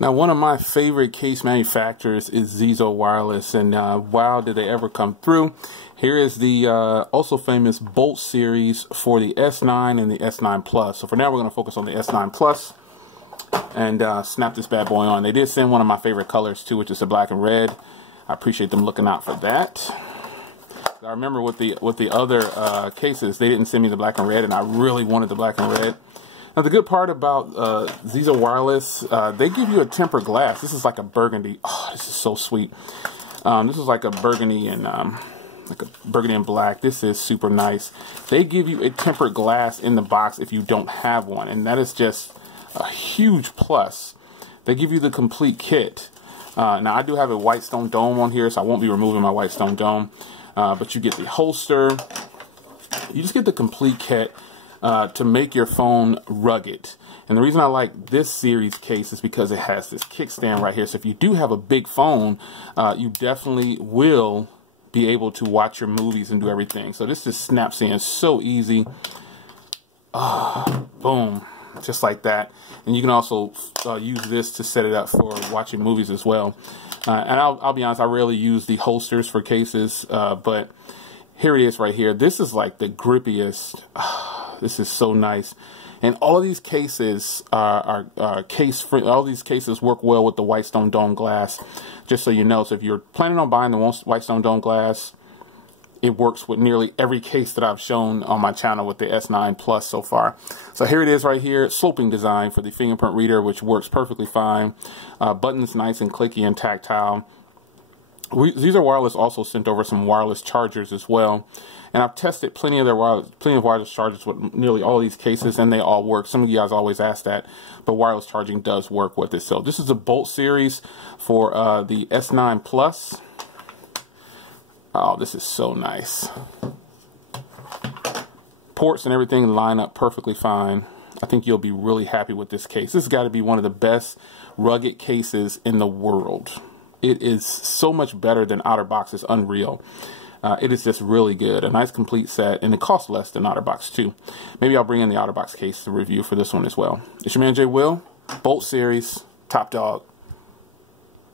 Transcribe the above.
Now, one of my favorite case manufacturers is ZIZO Wireless, and wow, did they ever come through. Here is the also famous Bolt series for the S9 and the S9 Plus. So for now, we're going to focus on the S9 Plus and snap this bad boy on. They did send one of my favorite colors too, which is the black and red. I appreciate them looking out for that. I remember with the other cases, they didn't send me the black and red, and I really wanted the black and red. Now, the good part about ZIZO Wireless, they give you a tempered glass. This is like a burgundy. Oh, this is so sweet. This is like a burgundy and black. This is super nice. They give you a tempered glass in the box if you don't have one, and that is just a huge plus. They give you the complete kit. Now, I do have a white stone dome on here, so I won't be removing my white stone dome. But you get the holster. You just get the complete kit. To make your phone rugged. And the reason I like this series case is because it has this kickstand right here. So if you do have a big phone, you definitely will be able to watch your movies and do everything. So this just snaps in so easy. Boom. Just like that. And you can also use this to set it up for watching movies as well. And I'll be honest, I rarely use the holsters for cases, but here it is right here. This is like the grippiest. This is so nice. And all of these cases are case free. All these cases work well with the white stone dome glass, just so you know. So if you're planning on buying the white stone dome glass, it works with nearly every case that I've shown on my channel with the S9 Plus so far. So here it is right here, sloping design for the fingerprint reader, which works perfectly fine. Buttons nice and clicky and tactile. ZIZO Wireless also sent over some wireless chargers as well, and I've tested plenty of wireless chargers with nearly all these cases, and they all work. Some of you guys always ask that, but wireless charging does work with it. So this is a Bolt series for the S9 Plus. Oh, this is so nice. Ports and everything line up perfectly fine. I think you'll be really happy with this case. This has got to be one of the best rugged cases in the world. It is so much better than OtterBox. It's unreal. It is just really good. A nice complete set, and it costs less than OtterBox too. Maybe I'll bring in the OtterBox case to review for this one as well. It's your man Jay Will, Bolt series, top dog.